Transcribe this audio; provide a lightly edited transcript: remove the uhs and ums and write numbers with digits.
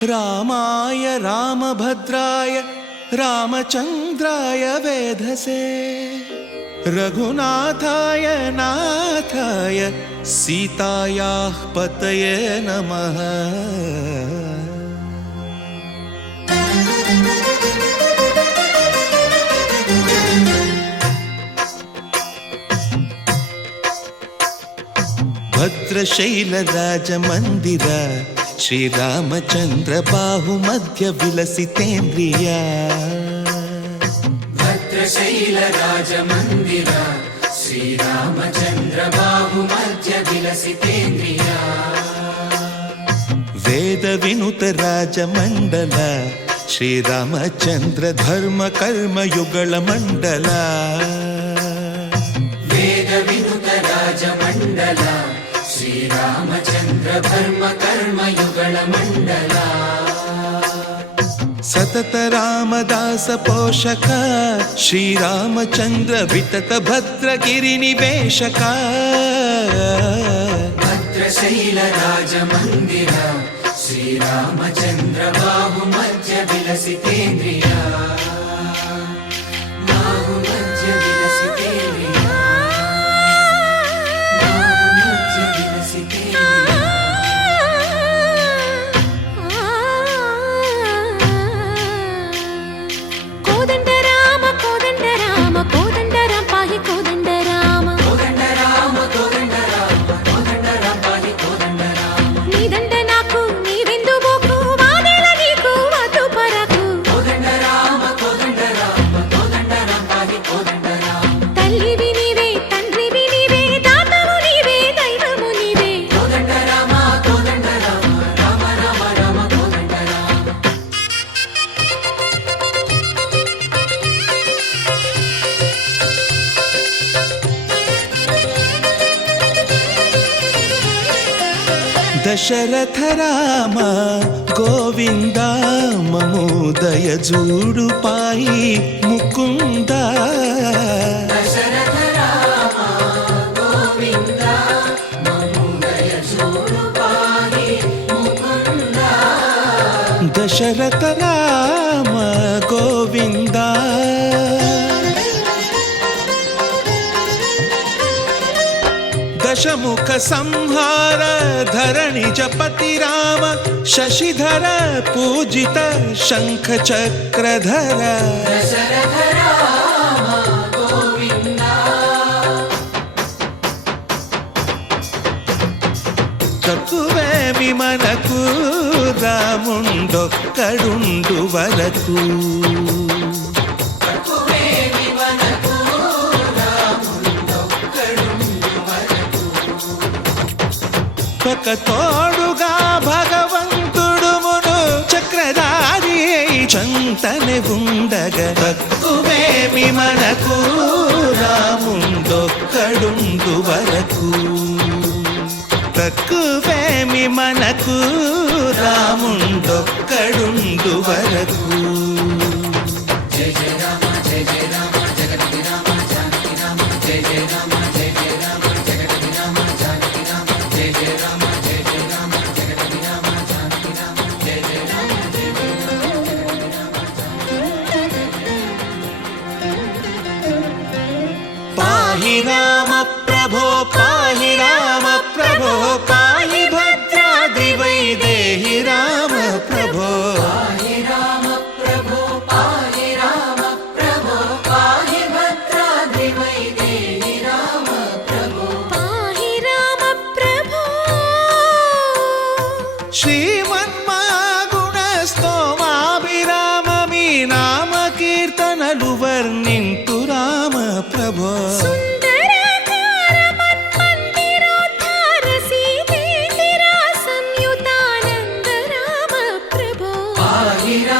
रामाय रामभद्राय रामचन्द्राय वेधसे रघुनाथाय नाथाय सीतायाः पतये नमः। भद्रशैलराजमन्दिर श्रीरामचन्द्र बाहुमध्य विलसितेन्द्रिया। भद्रशैलराजमन्दिर श्रीरामचन्द्र बाहुमध्य विलसितेन्द्रिया। वेदविनुत राजमण्डल श्रीरामचन्द्र धर्म कर्म युगल मण्डल। वेदविनुत राजमण्डल श्रीरामचन्द्र धर्म कर्म युगल मण्डल। सतत रामदास पोषक श्रीरामचन्द्र वितत भद्रगिरिनिवेशक। भद्रशैलराजमन्दिर श्रीरामचन्द्र बाहुमध्य विलसितेन्द्रिया। बाहुमध्य विलसितेन्द्रिया। दशरथ राम गोविंद ममोदय जूडु पाई मुकुंद। दशरथ राम गोविंद ममोदय जूडु पाई मुकुंद। दशरथ राम गोविंद दशमुख संहार धरणि जपति राम शशिधर पूजित शंख चक्रधर। दशरथ राम गोविंद। तकुवे विमनकु रामुंडొక్కడుండు వరకు। ఒక తోడుగా భగవంతుడు మును చక్రధారి చంతనే ఉండగా తక్కువేమి మనకు రాముండొక్కడుండు వరకు। తక్కువేమి మనకు రాముండొక్కడుండు వరకు। జయ జయ రామ జయ జయ రామ జగతి రామ జానకి రామ జయ జయ రామ జయ జయ రామ జగతి రామ జానకి రామ జయ జయ రామ జయ జయ రామ జగతి రామ జానకి రామ జయ జయ రామ జయ జయ రామ జగతి రామ జానకి రామ। పాహి రామ ప్రభో పాహి రామ ప్రభో పాహి భద్రాద్రి వైదేహి రామ ప్రభో। పాహి రామ ప్రభో పాహి రామ ప్రభో పాహి భద్రాద్రి వైదేహి రామ ప్రభో। పాహి రామ ప్రభో। శ్రీమన్మాగుణ స్తోమాభిరామమి నామ కీర్తనలు వర్ణింతు రామ ప్రభో। సుందరాకార మన్మందిరోద్ధార సీతేందిరా సంయుతానంద రామ ప్రభో। పాహి రామ